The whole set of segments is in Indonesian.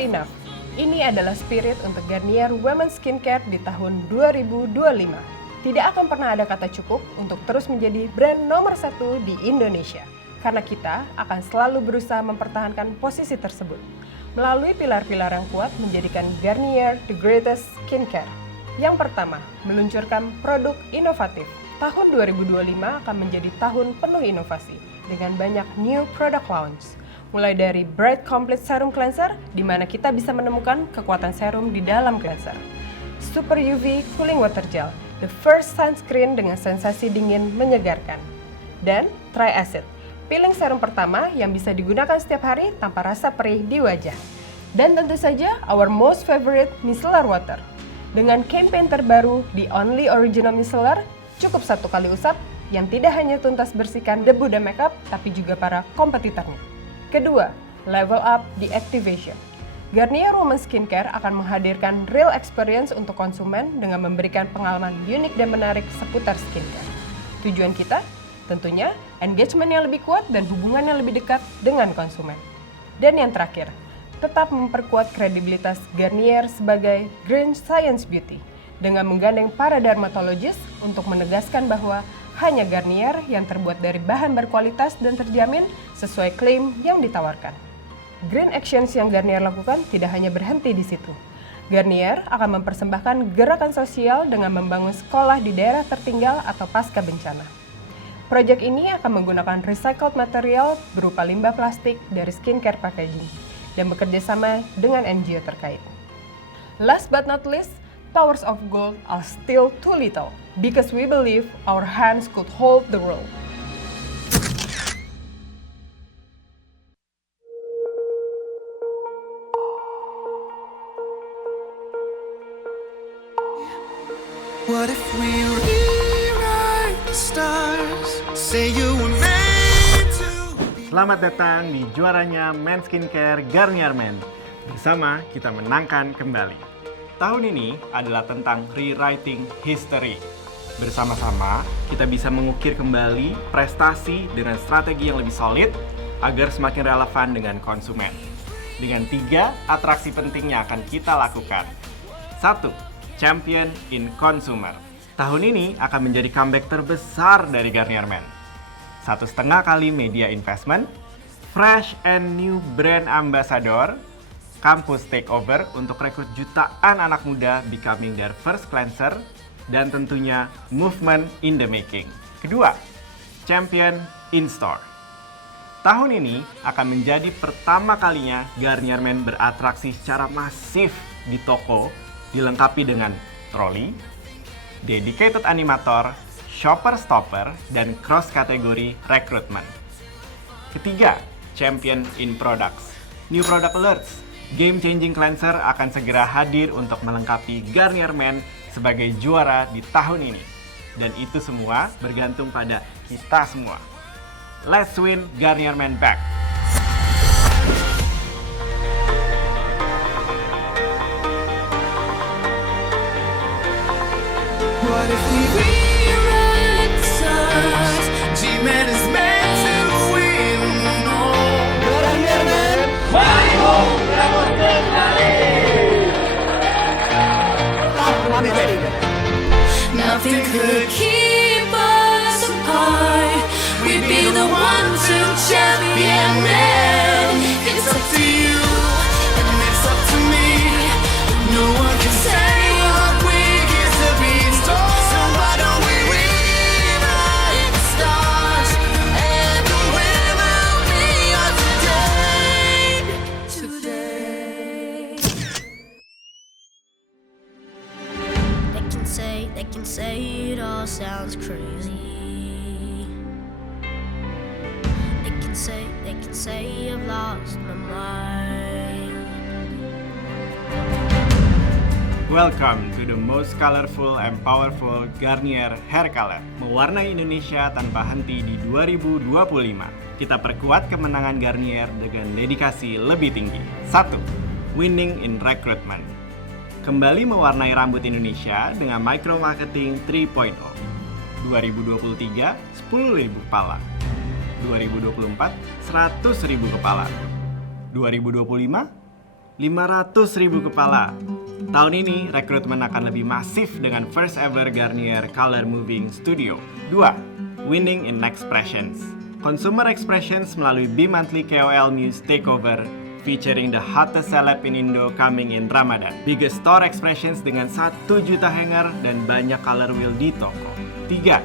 enough. Ini adalah spirit untuk Garnier Women's Skincare di tahun 2025. Tidak akan pernah ada kata cukup untuk terus menjadi brand nomor 1 di Indonesia. Karena kita akan selalu berusaha mempertahankan posisi tersebut. Melalui pilar-pilar yang kuat menjadikan Garnier the greatest skincare. Yang pertama, meluncurkan produk inovatif. Tahun 2025 akan menjadi tahun penuh inovasi dengan banyak new product launch. Mulai dari Bright Complete Serum Cleanser, di mana kita bisa menemukan kekuatan serum di dalam cleanser. Super UV Cooling Water Gel, the first sunscreen dengan sensasi dingin menyegarkan. Dan Tri-Acid, peeling serum pertama yang bisa digunakan setiap hari tanpa rasa perih di wajah. Dan tentu saja, our most favorite micellar water. Dengan campaign terbaru, The Only Original Micellar, cukup 1 kali usap, yang tidak hanya tuntas bersihkan debu dan makeup, tapi juga para kompetitornya. Kedua, level up the activation. Garnier Women's Skincare akan menghadirkan real experience untuk konsumen dengan memberikan pengalaman unik dan menarik seputar skincare. Tujuan kita, tentunya, engagement yang lebih kuat dan hubungan yang lebih dekat dengan konsumen. Dan yang terakhir, tetap memperkuat kredibilitas Garnier sebagai Green Science Beauty dengan menggandeng para dermatologis untuk menegaskan bahwa hanya Garnier yang terbuat dari bahan berkualitas dan terjamin sesuai klaim yang ditawarkan. Green actions yang Garnier lakukan tidak hanya berhenti di situ. Garnier akan mempersembahkan gerakan sosial dengan membangun sekolah di daerah tertinggal atau pasca bencana. Proyek ini akan menggunakan recycled material berupa limbah plastik dari skincare packaging dan bekerja sama dengan NGO terkait. Last but not least, towers of gold are still too little because we believe our hands could hold the world. What if we rewrite the stars? Say you were meant to be. Selamat datang di juaranya Men Skincare Garnier Men. Bersama kita menangkan kembali. Tahun ini adalah tentang rewriting history. Bersama-sama kita bisa mengukir kembali prestasi dengan strategi yang lebih solid agar semakin relevan dengan konsumen. Dengan 3 atraksi penting yang akan kita lakukan. 1. Champion in Consumer. Tahun ini akan menjadi comeback terbesar dari Garnier Men. 1,5 kali media investment, fresh and new brand ambassador, kampus takeover untuk rekrut jutaan anak muda becoming their first cleanser, dan tentunya movement in the making. Kedua, champion in store. Tahun ini akan menjadi pertama kalinya Garnier Men beratraksi secara masif di toko, dilengkapi dengan troli, dedicated animator, shopper stopper, dan cross kategori recruitment. Ketiga, champion in products. New product alerts. Game changing cleanser akan segera hadir untuk melengkapi Garnier Men sebagai juara di tahun ini. Dan itu semua bergantung pada kita semua. Let's win Garnier Men back! What if we rewrite the stars? G-Man is meant to win all. Garnier Men, nothing could keep us apart. We'd be the one to champion men. It's up to you, and it's up to me. No one can say what we get to be. So why don't we rewrite the stars? And the women we are today. They can say it all sounds crazy. They can say I've lost my mind. Welcome to the most colorful and powerful Garnier Hair Color. Mewarnai Indonesia tanpa henti di 2025. Kita perkuat kemenangan Garnier dengan dedikasi lebih tinggi. 1. Winning in recruitment. Kembali mewarnai rambut Indonesia dengan micro marketing 3.0. 2023, 10.000 kepala. 2024, 100.000 kepala. 2025, 500.000 kepala. Tahun ini, rekrutmen akan lebih masif dengan first ever Garnier Color Moving Studio. 2. Winning in Expressions. Consumer Expressions melalui bi-monthly KOL News Takeover featuring the hottest celeb in Indo coming in Ramadan. Biggest store expressions dengan 1 juta hanger dan banyak color wheel di toko. 3.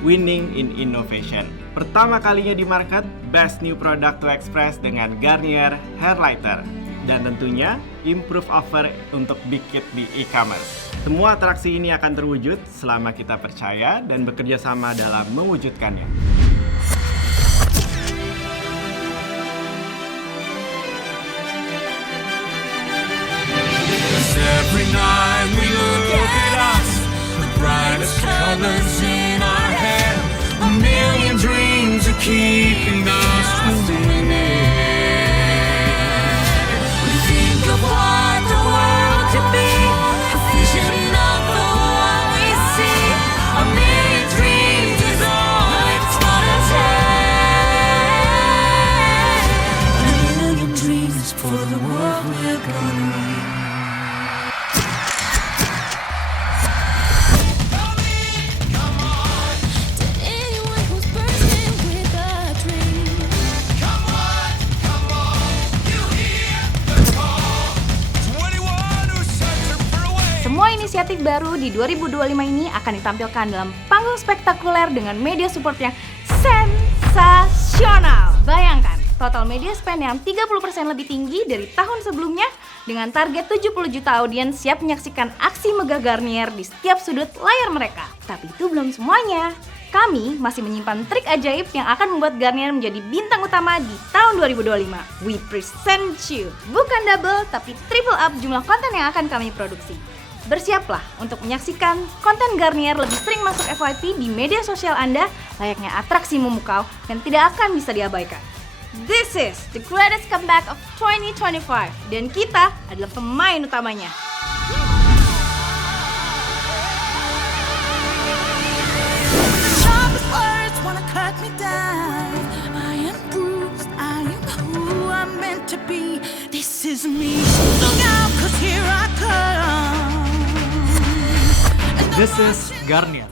Winning in Innovation. Pertama kalinya di market, best new product to express dengan Garnier Hair Lighter. Dan tentunya, improve offer untuk Big Kit di e-commerce. Semua atraksi ini akan terwujud selama kita percaya dan bekerja sama dalam mewujudkannya. Every night we look at us, the brightest colors in our hair. A million dreams are keeping us moving. We think of what the world could be, a vision of the one we see. A million dreams is all it's gonna take. A million dreams for the world we're gonna leave. Semua inisiatif baru di 2025 ini akan ditampilkan dalam panggung spektakuler dengan media support yang sensasional. Bayangkan, total media spend yang 30% lebih tinggi dari tahun sebelumnya dengan target 70 juta audiens siap menyaksikan aksi megah Garnier di setiap sudut layar mereka. Tapi itu belum semuanya. Kami masih menyimpan trik ajaib yang akan membuat Garnier menjadi bintang utama di tahun 2025. We present you. Bukan double, tapi triple up jumlah konten yang akan kami produksi. Bersiaplah untuk menyaksikan konten Garnier lebih sering masuk FYP di media sosial Anda layaknya atraksi memukau yang tidak akan bisa diabaikan. This is the greatest comeback of 2025 dan kita adalah pemain utamanya. Sharpest words wanna cut me down. I am bruised, I am who I'm meant to be. This is me. Look out, 'cause here I come. This is Garnier.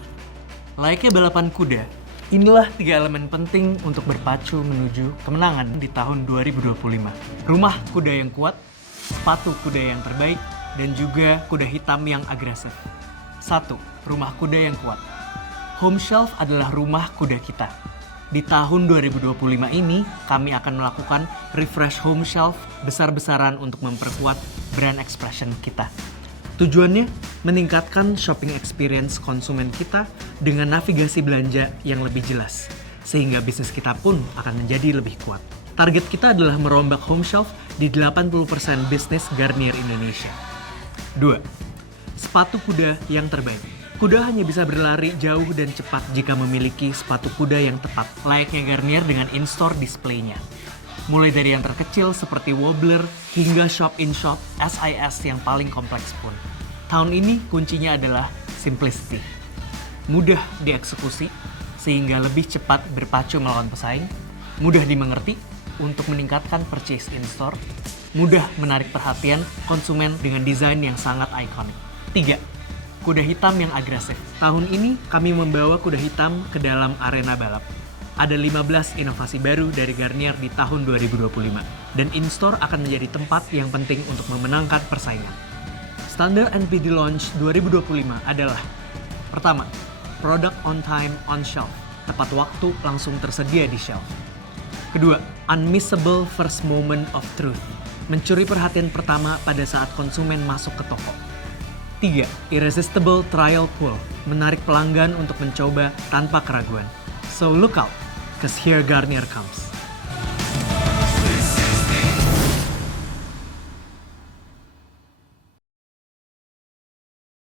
Layaknya balapan kuda, inilah 3 elemen penting untuk berpacu menuju kemenangan di tahun 2025. Rumah kuda yang kuat, sepatu kuda yang terbaik, dan juga kuda hitam yang agresif. 1. Rumah kuda yang kuat. Home Shelf adalah rumah kuda kita. Di tahun 2025 ini, kami akan melakukan refresh Home Shelf besar-besaran untuk memperkuat brand expression kita. Tujuannya meningkatkan shopping experience konsumen kita dengan navigasi belanja yang lebih jelas, sehingga bisnis kita pun akan menjadi lebih kuat. Target kita adalah merombak Home Shelf di 80% bisnis Garnier Indonesia. 2. Sepatu kuda yang terbaik. Kuda hanya bisa berlari jauh dan cepat jika memiliki sepatu kuda yang tepat, layaknya Garnier dengan in-store display-nya. Mulai dari yang terkecil seperti wobbler hingga shop-in-shop SIS yang paling kompleks pun. Tahun ini kuncinya adalah simplicity. Mudah dieksekusi sehingga lebih cepat berpacu melawan pesaing, mudah dimengerti untuk meningkatkan purchase in-store, mudah menarik perhatian konsumen dengan desain yang sangat ikonik. 3. Kuda hitam yang agresif. Tahun ini kami membawa kuda hitam ke dalam arena balap. Ada 15 inovasi baru dari Garnier di tahun 2025, dan in-store akan menjadi tempat yang penting untuk memenangkan persaingan. Standar NPD launch 2025 adalah: pertama, product on time on shelf, tepat waktu langsung tersedia di shelf. Kedua, unmissable first moment of truth, mencuri perhatian pertama pada saat konsumen masuk ke toko. 3. Irresistible trial pull, menarik pelanggan untuk mencoba tanpa keraguan. So look out, 'cause here Garnier comes.